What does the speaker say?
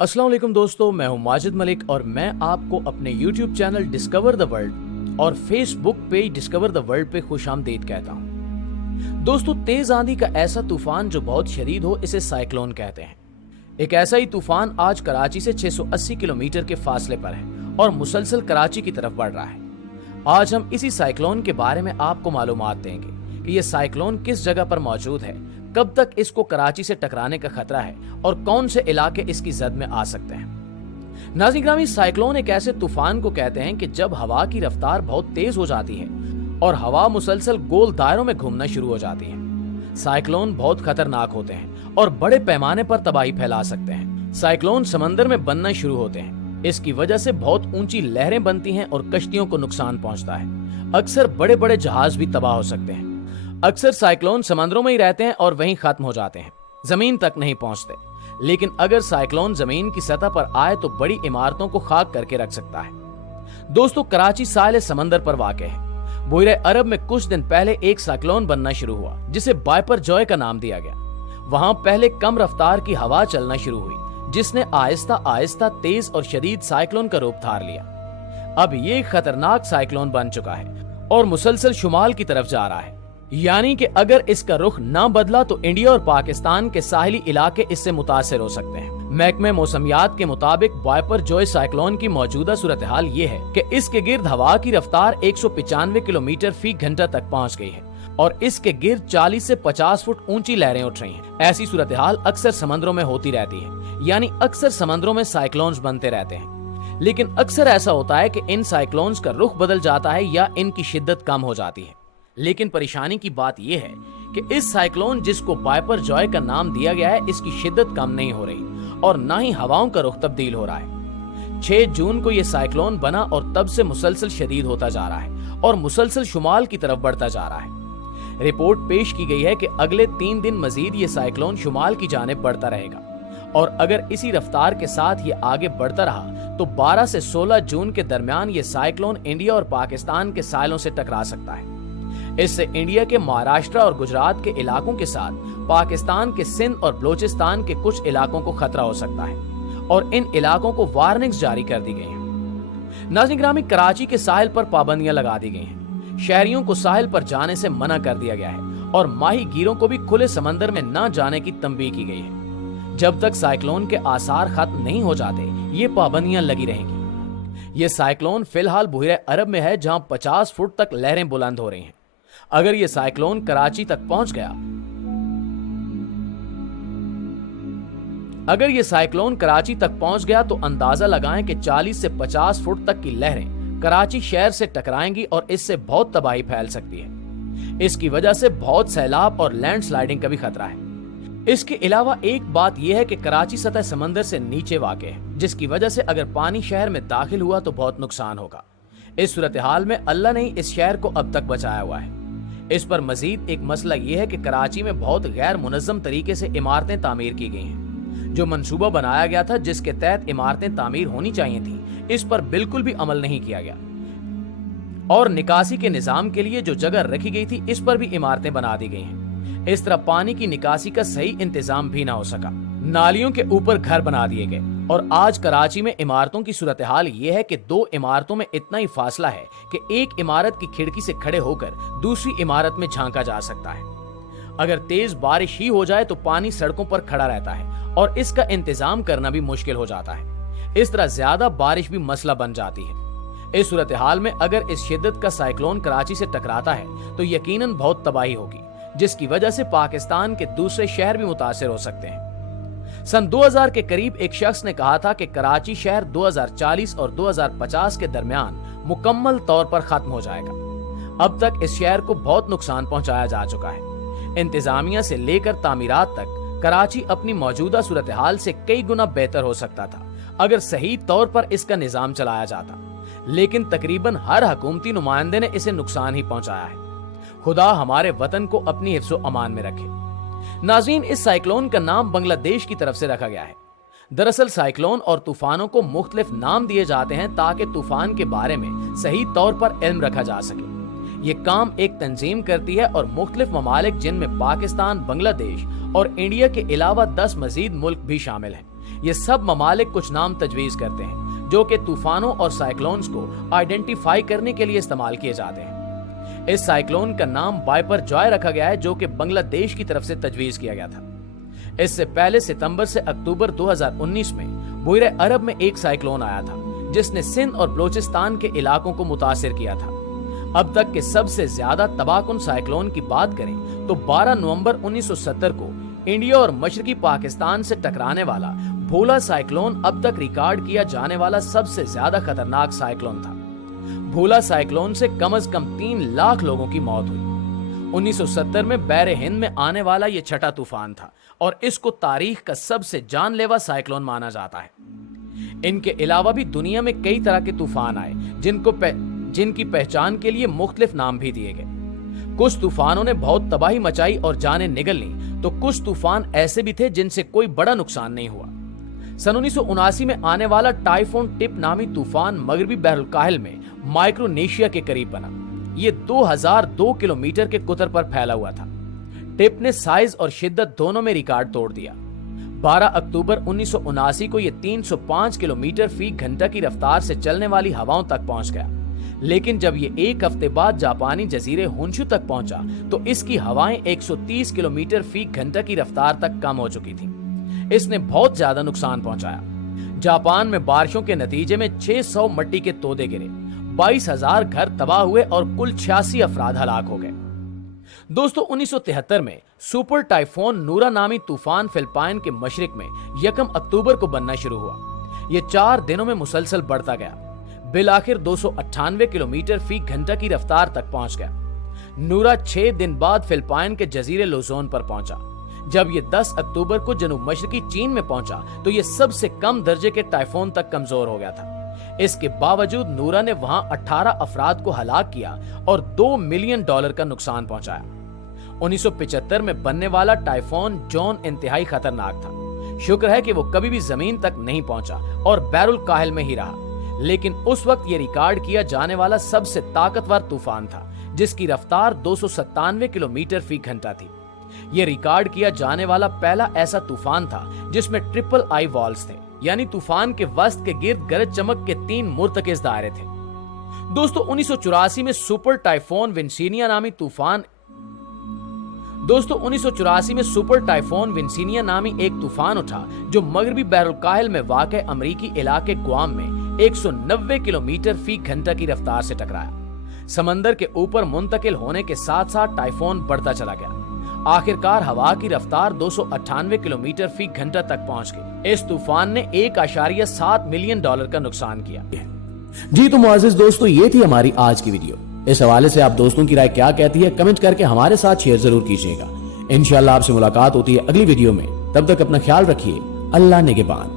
अस्सलाम वालेकुम दोस्तों, मैं हूं माजिद मलिक और मैं आपको अपने YouTube channel discover the world और Facebook page discover the world पे खुशामदीद कहता हूं। दोस्तों, तेज आंधी का ऐसा तूफान जो बहुत शदीद हो, इसे साइक्लोन कहते हैं। एक ऐसा ही तूफान आज कराची से 680 किलोमीटर के फासले पर है और मुसलसल कराची की तरफ बढ़ रहा है। आज हम इसी साइक्लोन के बारे में आपको मालूमात देंगे कि यह साइक्लोन किस जगह पर मौजूद है, कब तक इसको कराची से टकराने का खतरा है और कौन से इलाके इसकी जद में आ सकते हैं। नाज़रीन ग्रामी, साइक्लोन एक ऐसे तूफान को कहते हैं कि जब हवा की रफ्तार बहुत तेज हो जाती है और हवा मुसलसल गोल दायरों में घूमना शुरू हो जाती है। साइक्लोन बहुत खतरनाक होते हैं और बड़े पैमाने पर तबाही फैला सकते हैं। साइक्लोन समंदर में बनना शुरू होते हैं। इसकी वजह से बहुत ऊंची लहरें बनती हैं और कश्तियों को नुकसान पहुंचता है। अक्सर बड़े बड़े जहाज भी तबाह हो सकते हैं। अक्सर साइक्लोन समंदरों में ही रहते हैं और वहीं खत्म हो जाते हैं, जमीन तक नहीं पहुंचते। लेकिन अगर साइक्लोन जमीन की सतह पर आए तो बड़ी इमारतों को खाक करके रख सकता है। दोस्तों, कराची साहिल समंदर पर वाक़ है। बुहरे अरब में कुछ दिन पहले एक साइक्लोन बनना शुरू हुआ जिसे बाइपर जॉय का नाम दिया गया। वहां पहले कम रफ्तार की हवा चलना शुरू हुई जिसने आहिस्ता आहिस्ता तेज और शदीद साइक्लोन का रूप धार लिया। अब ये खतरनाक साइक्लोन बन चुका है और मुसलसल शुमाल की तरफ जा रहा है। यानी कि अगर इसका रुख ना बदला तो इंडिया और पाकिस्तान के साहिली इलाके इससे मुतासिर हो सकते हैं। महकमे मौसमियात के मुताबिक बाइपर जॉय साइक्लोन की मौजूदा सूरत हाल ये है कि इसके गिर्द हवा की रफ्तार 195 किलोमीटर फी घंटा तक पहुंच गई है और इसके गिर्द 40 से 50 फुट ऊंची लहरें उठ रही हैं। ऐसी सूरत हाल अक्सर समंदरों में होती रहती है, यानी अक्सर समंदरों में साइक्लोन्स बनते रहते हैं। लेकिन अक्सर ऐसा होता है कि इन साइक्लोन्स का रुख बदल जाता है या इनकी शिद्दत कम हो जाती है। लेकिन परेशानी की बात यह है कि इस साइक्लोन जिसको बाइपर जॉय का नाम दिया गया है, इसकी शिद्दत कम नहीं हो रही और ना ही हवाओं का रुख तब्दील हो रहा है। 6 जून को यह साइक्लोन बना और तब से मुसलसल शदीद होता जा रहा है और मुसलसल शुमाल की तरफ बढ़ता जा रहा है। रिपोर्ट पेश की गई है कि अगले 3 दिन मजीद ये साइक्लोन शुमाल की जानिब बढ़ता रहेगा और अगर इसी रफ्तार के साथ ये आगे बढ़ता रहा तो 12 से 16 जून के दरमियान ये साइक्लोन इंडिया और पाकिस्तान के साहिलों से टकरा सकता है। इससे इंडिया के महाराष्ट्र और गुजरात के इलाकों के साथ पाकिस्तान के सिंध और बलोचिस्तान के कुछ इलाकों को खतरा हो सकता है और इन इलाकों को वार्निंग्स जारी कर दी गई हैं। नाज़रीन ग्रामी, कराची के साहिल पर पाबंदियां लगा दी गई हैं। शहरियों को साहिल पर जाने से मना कर दिया गया है और माही गिरों को भी खुले समंदर में न जाने की तंबीह की गई है। जब तक साइक्लोन के आसार खत्म नहीं हो जाते ये पाबंदियां लगी रहेंगी। ये साइक्लोन फिलहाल बुहरे अरब में है जहां 50 फुट तक लहरें बुलंद हो रही हैं। अगर यह साइक्लोन कराची तक पहुंच गया तो अंदाजा लगाएं कि 40 से 50 फुट तक की लहरें कराची शहर से टकराएंगी और इससे बहुत तबाही फैल सकती है। इसकी वजह से बहुत सैलाब और लैंडस्लाइडिंग का भी खतरा है। इसके अलावा एक बात यह है कि कराची सतह समंदर से नीचे वाक़ है, जिसकी वजह से अगर पानी शहर में दाखिल हुआ तो बहुत नुकसान होगा। इस सूरत हाल में अल्लाह ने इस शहर को अब तक बचाया हुआ है। इस पर मजीद एक मसला यह है कि कराची में बहुत गैर मुनज़्ज़म तरीके से इमारतें तामीर की गई हैं। जो मंसूबा बनाया गया था जिसके तहत इमारतें तामीर होनी चाहिए थी, इस पर बिल्कुल भी अमल नहीं किया गया और निकासी के निजाम के लिए जो जगह रखी गई थी इस पर भी इमारतें बना दी गई हैं। इस तरह पानी की निकासी का सही इंतजाम भी ना हो सका। नालियों के ऊपर घर बना दिए गए और आज कराची में इमारतों की सूरत हाल ये है कि 2 इमारतों में इतना ही फासला है कि एक इमारत की खिड़की से खड़े होकर दूसरी इमारत में झांका जा सकता है। अगर तेज बारिश ही हो जाए तो पानी सड़कों पर खड़ा रहता है और इसका इंतजाम करना भी मुश्किल हो जाता है। इस तरह ज्यादा बारिश भी मसला बन जाती है। इस सूरत हाल में अगर इस शिद्दत का साइक्लोन कराची से टकराता है तो यकीनन बहुत तबाही होगी, जिसकी वजह से पाकिस्तान के दूसरे शहर भी मुतासिर हो सकते हैं। सन 2000 के करीब एक शख्स ने कहा था कि कराची शहर 2040 और 2050 के दरमियान मुकम्मल तौर पर खत्म हो जाएगा। अब तक इस शहर को बहुत नुकसान पहुंचाया जा चुका है। इंतजामिया से लेकर तामीरात तक कराची अपनी मौजूदा सूरत हाल से कई गुना बेहतर हो सकता था अगर सही तौर पर इसका निजाम चलाया जाता, लेकिन तकरीबन हर हुकूमती नुमाइंदे ने इसे नुकसान ही पहुंचाया है। खुदा हमारे वतन को अपनी हिफ्ज़ो अमान में रखे। नाज़रीन, इस साइक्लोन का नाम बांग्लादेश की तरफ से रखा गया है। दरअसल साइक्लोन और तूफानों को मुख्तलिफ नाम दिए जाते हैं ताकि तूफान के बारे में सही तौर पर इल्म रखा जा सके। ये काम एक तंजीम करती है और मुख्तलिफ ममालिक जिनमें पाकिस्तान, बांग्लादेश और इंडिया के अलावा 10 मजीद मुल्क भी शामिल हैं, یہ سب ممالک کچھ نام تجویز کرتے ہیں جو کہ طوفانوں اور سائیکلونز کو آئیڈینٹیفائی کرنے کے لیے استعمال کیے جاتے ہیں۔ اس سائیکلون کا نام وائپر جوائے رکھا گیا ہے جو کہ بنگلہ دیش کی طرف سے تجویز کیا گیا تھا۔ اس سے پہلے ستمبر سے اکتوبر 2019 میں بحیرہ عرب میں ایک سائیکلون آیا تھا جس نے سندھ اور بلوچستان کے علاقوں کو متاثر کیا تھا۔ اب تک کے سب سے زیادہ تباہ کن سائیکلون کی بات کریں تو 12 نومبر 1970 کو انڈیا اور مشرقی پاکستان سے ٹکرانے والا بھولا سائیکلون اب تک ریکارڈ کیا جانے والا سب سے زیادہ خطرناک سائیکلون تھا۔ بھولا سائیکلون سے کم از کم 3 لاکھ لوگوں کی موت ہوئی۔ 1970 میں بحر ہند میں آنے والا یہ چھٹا طوفان تھا اور اس کو تاریخ کا سب سے جان لیوا سائیکلون مانا جاتا ہے۔ ان کے علاوہ بھی دنیا میں کئی طرح کے طوفان آئے جن کی پہچان کے لیے مختلف نام بھی دیے گئے۔ کچھ طوفانوں نے بہت تباہی مچائی اور جانیں نگل لیں تو کچھ طوفان ایسے بھی تھے جن سے کوئی بڑا نقصان نہیں ہوا۔ سن 1979 میں آنے والا ٹائفون ٹپ نامی طوفان مغربی بحر الکاہل میں مائکرونیشیا کے قریب بنا۔ یہ 2002 کلومیٹر کے قطر پر پھیلا ہوا تھا۔ ٹپ نے سائز اور شدت دونوں میں ریکارڈ توڑ دیا۔ 12 اکتوبر 1979 کو یہ 305 کلومیٹر فی گھنٹہ کی رفتار سے چلنے والی ہواؤں تک پہنچ گیا، لیکن جب یہ ایک ہفتے بعد جاپانی جزیرے ہونشو تک پہنچا تو اس کی ہوائیں 130 کلومیٹر فی گھنٹہ کی رفتار تک کم ہو چکی تھیں۔ اس نے بہت زیادہ نقصان پہنچایا۔ جاپان میں بارشوں کے نتیجے میں 600 مٹی کے تودے گرے، 22,000 گھر تباہ ہوئے اور کل 86 افراد ہلاک ہو گئے۔ دوستو 1973 میں سپر ٹائفون نورا نامی طوفان فلپائن کے مشرق میں 1 اکتوبر کو بننا شروع ہوا۔ یہ 4 دنوں میں مسلسل بڑھتا گیا، بالآخر 298 کلومیٹر فی گھنٹہ کی رفتار تک پہنچ گیا۔ نورا 6 دن بعد فلپائن کے جزیرے لوزون پر پہنچا۔ جب یہ 10 اکتوبر کو جنوب مشرقی چین میں پہنچا تو یہ سب سے کم درجے کے ٹائفون تک کمزور ہو گیا تھا۔ اس کے باوجود نورا نے وہاں 18 افراد کو ہلاک کیا اور $2 ملین کا نقصان پہنچایا۔ 1975 میں بننے والا ٹائفون جون انتہائی خطرناک تھا۔ شکر ہے کہ وہ کبھی بھی زمین تک نہیں پہنچا اور بحر الکاہل میں ہی رہا، لیکن اس وقت یہ ریکارڈ کیا جانے والا سب سے طاقتور طوفان تھا جس کی رفتار 297 کلومیٹر فی گھنٹہ تھی۔ یہ ریکارڈ کیا جانے والا پہلا ایسا طوفان تھا جس میں ٹرپل آئی والز تھے، یعنی طوفان کے وسط کے گرد گرج چمک کے 3 مرتکز دائرے تھے۔ دوستو 1984 میں سپر ٹائفون ونسینیا نامی ایک طوفان اٹھا جو مغربی بحر الکاہل میں واقع امریکی علاقے گوام میں 190 کلومیٹر فی گھنٹہ کی رفتار سے ٹکرایا۔ سمندر کے اوپر منتقل ہونے کے ساتھ ساتھ ٹائفون بڑھتا چلا گیا۔ آخرکار ہوا کی رفتار 298 کلومیٹر فی گھنٹہ تک پہنچ گئی۔ اس طوفان نے $1.7 ملین کا نقصان کیا۔ جی تو معزز دوستو، یہ تھی ہماری آج کی ویڈیو۔ اس حوالے سے آپ دوستوں کی رائے کیا کہتی ہے کمنٹ کر کے ہمارے ساتھ شیئر ضرور کیجیے گا۔ انشاءاللہ آپ سے ملاقات ہوتی ہے اگلی ویڈیو میں، تب تک اپنا خیال رکھیے۔ اللہ نگہبان۔